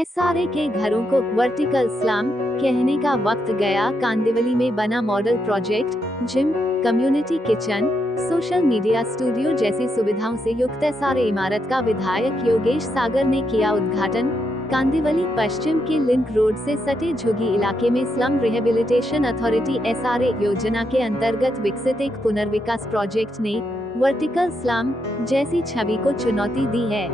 SRA के घरों को वर्टिकल स्लम कहने का वक्त गया। कांदिवली में बना model project, gym, community kitchen, social media studio जैसी सुविधाओं से युक्त एसआरए इमारत का विधायक योगेश सागर ने किया उद्घाटन। कांदिवली पश्चिम के लिंक रोड से सटे झुग्गी इलाके में स्लम रिहेबिलिटेशन अथॉरिटी एसआरए योजना के अंतर्गत विकसित एक पुनर्विकास प्रोजेक्ट ने वर्टिकल स्लम जैसी छवि को चुनौती दी है।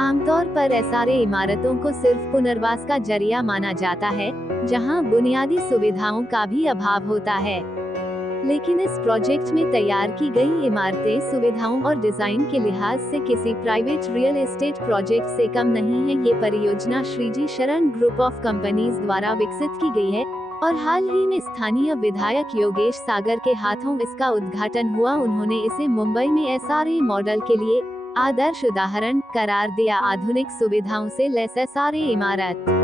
आमतौर पर एसआरए इमारतों को सिर्फ पुनर्वास का जरिया माना जाता है, जहां बुनियादी सुविधाओं का भी अभाव होता है। लेकिन इस प्रोजेक्ट में तैयार की गई इमारतें सुविधाओं और डिजाइन के लिहाज से किसी प्राइवेट रियल एस्टेट प्रोजेक्ट से कम नहीं है। ये परियोजना श्रीजी शरण ग्रुप ऑफ कंपनीज द्वारा विकसित की गई है और हाल ही में स्थानीय विधायक योगेश सागर के हाथों इसका उद्घाटन हुआ। उन्होंने इसे मुंबई में एसआरए मॉडल के लिए आदर्श उदाहरण करार दिया। आधुनिक सुविधाओं से लैस एसआरए इमारत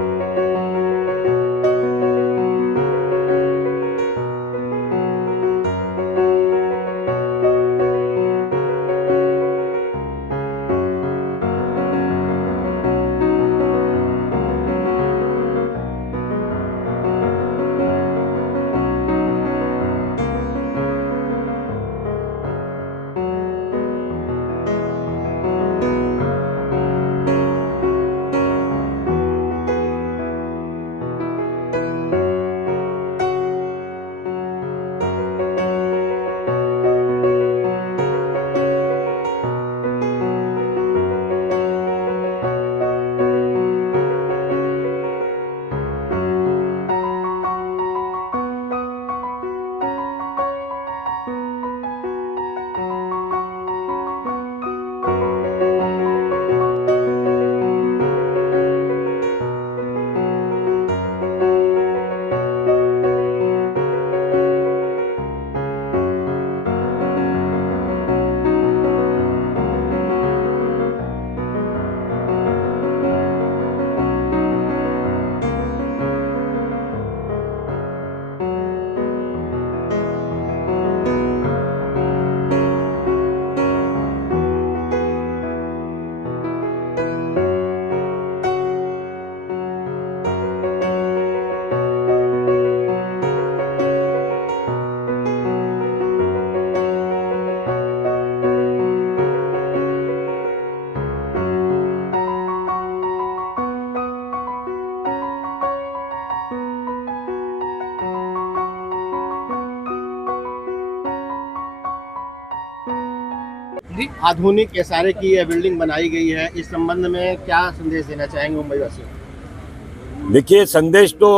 आधुनिक एसआरए की यह बिल्डिंग बनाई गई है, इस संबंध में क्या संदेश देना चाहेंगे मुंबई वासियों को? देखिए, संदेश तो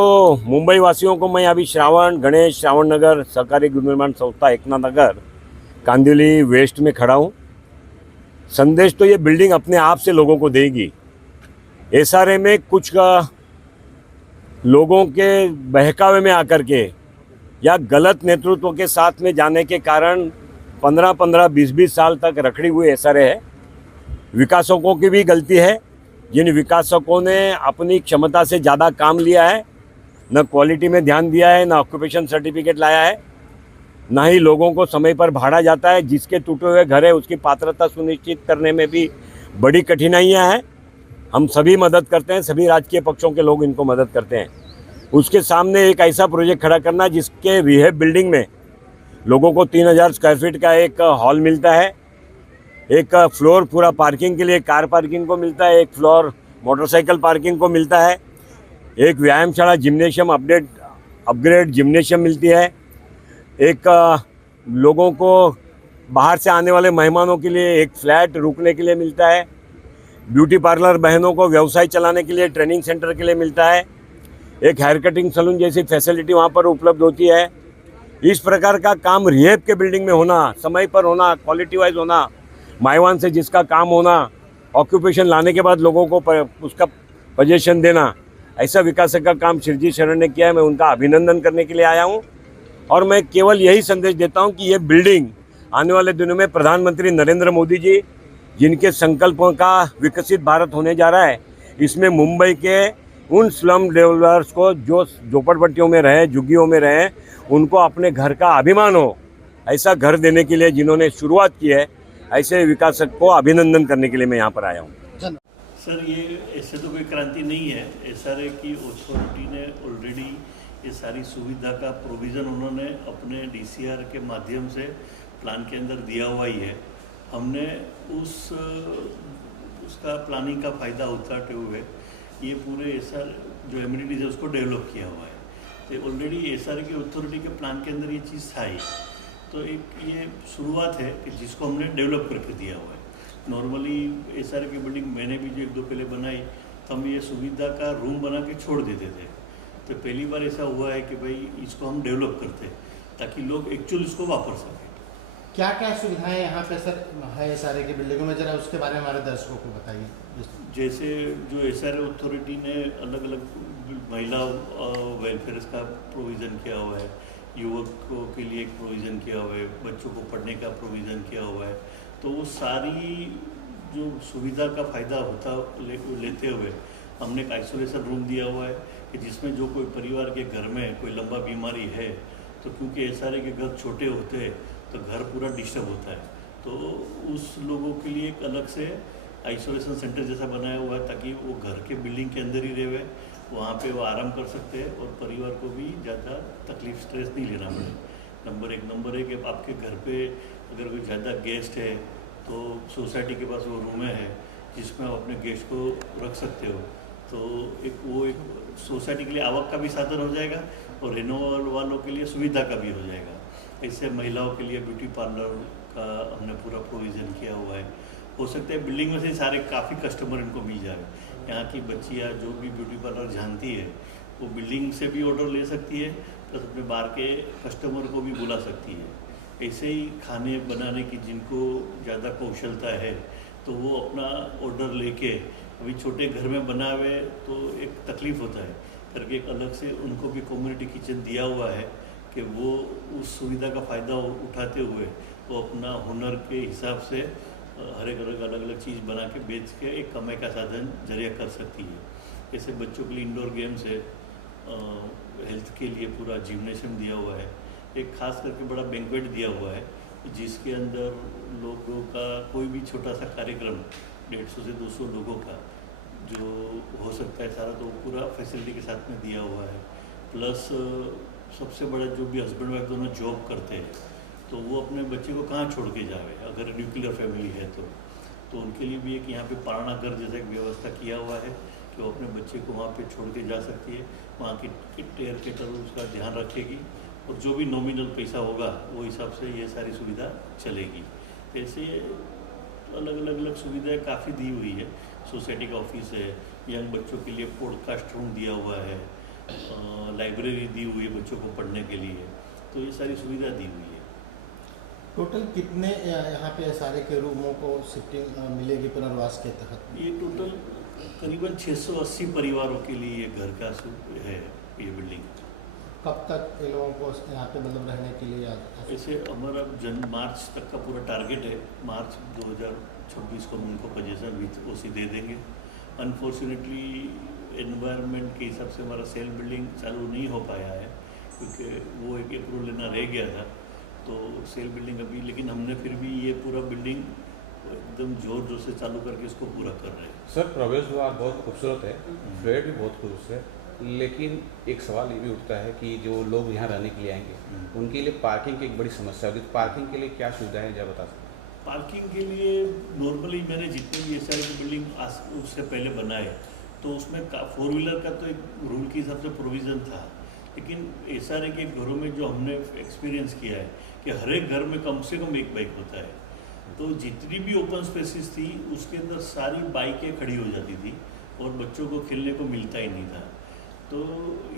मुंबई वासियों को मैं अभी श्रावण नगर सहकारी गृह निर्माण संस्था एकनाथ नगर कांदिवली वेस्ट में खड़ा हूँ। संदेश तो ये बिल्डिंग अपने आप से लोगों को देगी। एसआरए में कुछ लोगों के बहकावे में आकर के या गलत नेतृत्व के साथ में जाने के कारण 15-15, 20-20 साल तक रखड़ी हुई एसआरए है। विकासकों की भी गलती है, जिन विकासकों ने अपनी क्षमता से ज़्यादा काम लिया है, न क्वालिटी में ध्यान दिया है, न ऑक्यूपेशन सर्टिफिकेट लाया है, ना ही लोगों को समय पर भाड़ा जाता है। जिसके टूटे हुए घर है उसकी पात्रता सुनिश्चित करने में भी बड़ी कठिनाइयाँ हैं। हम सभी मदद करते हैं, सभी राजकीय पक्षों के लोग इनको मदद करते हैं। उसके सामने एक ऐसा प्रोजेक्ट खड़ा करना जिसके रिहेब बिल्डिंग में लोगों को 3000 स्क्वायर फीट का एक हॉल मिलता है, एक फ्लोर पूरा पार्किंग के लिए कार पार्किंग को मिलता है, एक फ्लोर मोटरसाइकिल पार्किंग को मिलता है, एक व्यायामशाला जिम्नेशियम अपग्रेड जिम्नेशियम मिलती है, एक लोगों को बाहर से आने वाले मेहमानों के लिए एक फ्लैट रुकने के लिए मिलता है, ब्यूटी पार्लर बहनों को व्यवसाय चलाने के लिए ट्रेनिंग सेंटर के लिए मिलता है, एक हेयर कटिंग सैलून जैसी फैसिलिटी वहाँ पर उपलब्ध होती है। इस प्रकार का काम रिहेब के बिल्डिंग में होना, समय पर होना, क्वालिटी वाइज होना, माइवान से जिसका काम होना, ऑक्यूपेशन लाने के बाद लोगों को उसका पोजीशन देना, ऐसा विकासक का काम श्रीजी शरण ने किया है। मैं उनका अभिनंदन करने के लिए आया हूँ और मैं केवल यही संदेश देता हूँ कि ये बिल्डिंग आने वाले दिनों में प्रधानमंत्री नरेंद्र मोदी जी जिनके संकल्पों का विकसित भारत होने जा रहा है, इसमें मुंबई के उन स्लम डेवलपर्स को जो झोपड़पट्टियों में रहे, झुग्गियों में रहे, उनको अपने घर का अभिमान हो, ऐसा घर देने के लिए जिन्होंने शुरुआत की है, ऐसे विकासक को अभिनंदन करने के लिए मैं यहाँ पर आया हूँ। सर ये ऐसे तो कोई क्रांति नहीं है, ऐसा है कि अथॉरिटी ने ऑलरेडी ये सारी सुविधा का प्रोविज़न उन्होंने अपने DCR के माध्यम से प्लान के अंदर दिया हुआ ही है। हमने उसका प्लानिंग का फ़ायदा उठाते हुए ये पूरे एसआर जो एमिनिटीज़ है उसको डेवलप किया हुआ है। तो ऑलरेडी एसआर की अथॉरिटी के प्लान के अंदर ये चीज़ था ही, तो एक ये शुरुआत है कि जिसको हमने डेवलप करके दिया हुआ है। नॉर्मली एसआर की बिल्डिंग मैंने भी जो 1-2 पहले बनाई तो हम ये सुविधा का रूम बना के छोड़ देते थे। तो पहली बार ऐसा हुआ है कि भाई इसको हम डेवलप करते हैं ताकि लोग एक्चुअल इसको वापर सकें। क्या क्या सुविधाएं यहाँ पे सर है एसआरए की बिल्डिंगों में, जरा उसके बारे में हमारे दर्शकों को बताइए। जैसे जो एसआरए अथॉरिटी ने अलग अलग महिला वेलफेयर का प्रोविज़न किया हुआ है, युवकों के लिए एक प्रोविज़न किया हुआ है, बच्चों को पढ़ने का प्रोविज़न किया हुआ है, तो वो सारी जो सुविधा का फ़ायदा लेते हुए हमने एक आइसोलेशन रूम दिया हुआ है कि जिसमें जो कोई परिवार के घर में कोई लंबा बीमारी है तो क्योंकि एसआरए के घर छोटे होते हैं तो घर पूरा डिस्टर्ब होता है, तो उस लोगों के लिए एक अलग से आइसोलेशन सेंटर जैसा बनाया हुआ है ताकि वो घर के बिल्डिंग के अंदर ही रहे, वहाँ पे वो आराम कर सकते हैं और परिवार को भी ज़्यादा तकलीफ स्ट्रेस नहीं लेना पड़े। नंबर एक कि आपके घर पे अगर कोई ज़्यादा गेस्ट है तो सोसाइटी के पास वो रूमें है जिसमें आप अपने गेस्ट को रख सकते हो, तो एक सोसाइटी के लिए आवक का भी साधन हो जाएगा और रिन्यूअल वालों के लिए सुविधा का भी हो जाएगा। इससे महिलाओं के लिए ब्यूटी पार्लर का हमने पूरा प्रोविज़न किया हुआ है। हो सकता है बिल्डिंग में से सारे काफ़ी कस्टमर इनको मिल जाए। यहाँ की बच्चियाँ जो भी ब्यूटी पार्लर जानती है वो बिल्डिंग से भी ऑर्डर ले सकती है प्लस अपने बाहर के कस्टमर को भी बुला सकती है। ऐसे ही खाने बनाने की जिनको ज़्यादा कौशलता है तो वो अपना ऑर्डर लेके अभी छोटे घर में बनावे तो एक तकलीफ़ होता है करके एक अलग से उनको भी कम्युनिटी किचन दिया हुआ है कि वो उस सुविधा का फ़ायदा उठाते हुए वो अपना हुनर के हिसाब से हर एक अलग अलग चीज़ बना के बेच के एक कमाई का साधन जरिया कर सकती है। ऐसे बच्चों के लिए इंडोर गेम्स है, हेल्थ के लिए पूरा जिम्नेशियम दिया हुआ है, एक खास करके बड़ा बैंक्वेट दिया हुआ है जिसके अंदर लोगों का कोई भी छोटा सा कार्यक्रम 150 से 200 लोगों का जो हो सकता है सारा, तो पूरा फैसिलिटी के साथ में दिया हुआ है। प्लस सबसे बड़ा जो भी हस्बैंड वाइफ दोनों जॉब करते हैं तो वो अपने बच्चे को कहाँ छोड़ के जावे, अगर न्यूक्लियर फैमिली है तो उनके लिए भी एक यहाँ पे पालना घर जैसा एक व्यवस्था किया हुआ है कि वो अपने बच्चे को वहाँ पे छोड़ के जा सकती है। वहाँ की केयर टेकर उसका ध्यान रखेगी और जो भी नॉमिनल पैसा होगा वो हिसाब से ये सारी सुविधा चलेगी। ऐसे अलग अलग सुविधाएं काफ़ी दी हुई है। सोसाइटी का ऑफिस है, यंग बच्चों के लिए पॉडकास्ट रूम दिया हुआ है, लाइब्रेरी दी हुई है बच्चों को पढ़ने के लिए, तो ये सारी सुविधा दी हुई है। टोटल कितने यहाँ पे एसआरए के रूमों को शिफ्टिंग मिलेगी पुनर्वास के तहत? ये टोटल करीबन 680 परिवारों के लिए ये घर का है ये बिल्डिंग। कब तक ये लोगों को यहाँ पे मतलब रहने के लिए? ऐसे हमारा मार्च तक का पूरा टारगेट है। मार्च 2026 को हम उनको पोजीशन विथ ओसी दे देंगे। अनफॉर्चुनेटली एनवायरनमेंट के हिसाब से हमारा सेल बिल्डिंग चालू नहीं हो पाया है क्योंकि वो एक अप्रूवल लेना रह गया था, तो सेल बिल्डिंग अभी, लेकिन हमने फिर भी ये पूरा बिल्डिंग एकदम जोर जोर से चालू करके इसको पूरा कर रहे हैं। सर प्रवेश द्वार बहुत खूबसूरत है, फ्लैट भी बहुत खूबसूरत है, लेकिन एक सवाल ये भी उठता है कि जो लोग यहाँ रहने के लिए आएंगे उनके लिए पार्किंग की एक बड़ी समस्या होती है। पार्किंग के लिए क्या सुविधा है, जरा बता सकते हैं? पार्किंग के लिए नॉर्मली मैंने जितने भी एसआरए की बिल्डिंग उससे पहले बनाए तो उसमें 4 व्हीलर का तो एक रूल के हिसाब से प्रोविज़न था, लेकिन एसआरए के घरों में जो हमने एक्सपीरियंस किया है कि हर एक घर में कम से कम एक बाइक होता है, तो जितनी भी ओपन स्पेसिस थी उसके अंदर सारी बाइकें खड़ी हो जाती थी और बच्चों को खेलने को मिलता ही नहीं था। तो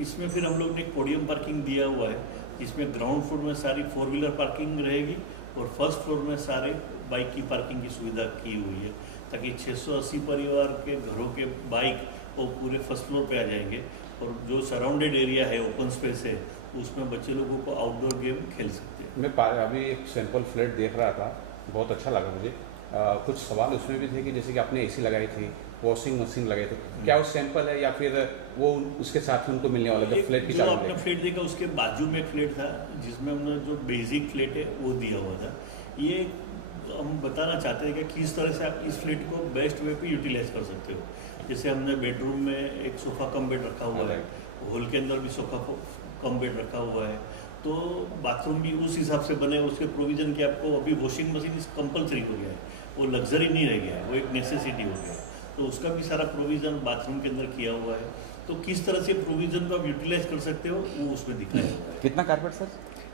इसमें फिर हम लोग ने एक पोडियम पार्किंग दिया हुआ है जिसमें ग्राउंड फ्लोर में सारी 4 व्हीलर पार्किंग रहेगी और फर्स्ट फ्लोर में सारे बाइक की पार्किंग की सुविधा की हुई है ताकि 680 परिवार के घरों के बाइक वो पूरे फर्स्ट फ्लोर पे आ जाएंगे और जो सराउंडेड एरिया है ओपन स्पेस है उसमें बच्चे लोगों को आउटडोर गेम खेल सकते हैं। मैं अभी एक सैंपल फ्लैट देख रहा था, बहुत अच्छा लगा मुझे। कुछ सवाल उसमें भी थे कि जैसे कि आपने एसी लगाई थी, वॉशिंग मशीन लगाए थे, क्या वो सैंपल है या फिर वो उसके साथ ही उनको मिलने वाला था? फ्लैट की जो आपने फ्लैट देखा उसके बाजू में एक फ्लैट था जिसमें हमने जो बेसिक फ्लैट है वो दिया हुआ था। ये हम बताना चाहते हैं कि किस तरह से आप इस फ्लैट को बेस्ट वे पे यूटिलाइज कर सकते हो। जैसे हमने बेडरूम में एक सोफ़ा कम बेड रखा हुआ है, हॉल के अंदर भी सोफ़ा कम बेड रखा हुआ है, तो बाथरूम भी उस हिसाब से बने, उसके प्रोविज़न के आपको अभी वॉशिंग मशीन इस कंपलसरी हो गया है, वो लग्जरी नहीं रह गया है, वो एक नेसेसिटी हो गया है, तो उसका भी सारा प्रोविज़न बाथरूम के अंदर किया हुआ है। तो किस तरह से प्रोविज़न को आप यूटिलाइज कर सकते हो वो उसमें दिखाया हुआ है। कितना कारपेट सर?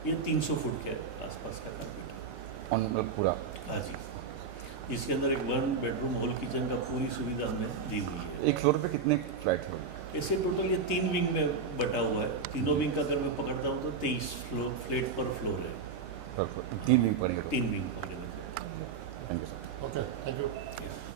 ये 300 फुट के आसपास का कारपेट है। ऑन मतलब पूरा? हाँ जी, इसके अंदर एक 1 बेडरूम हॉल किचन का पूरी सुविधा हमें दी हुई है। एक फ्लोर पे कितने फ्लैट हो? ऐसे टोटल ये 3 विंग में बटा हुआ है। तीनों विंग का अगर मैं पकड़ता हूँ तो 23 फ्लैट पर फ्लोर है। 3 विंग पड़ेगा? 3 विंग पकड़ेगा। Thank you sir. Okay, thank you.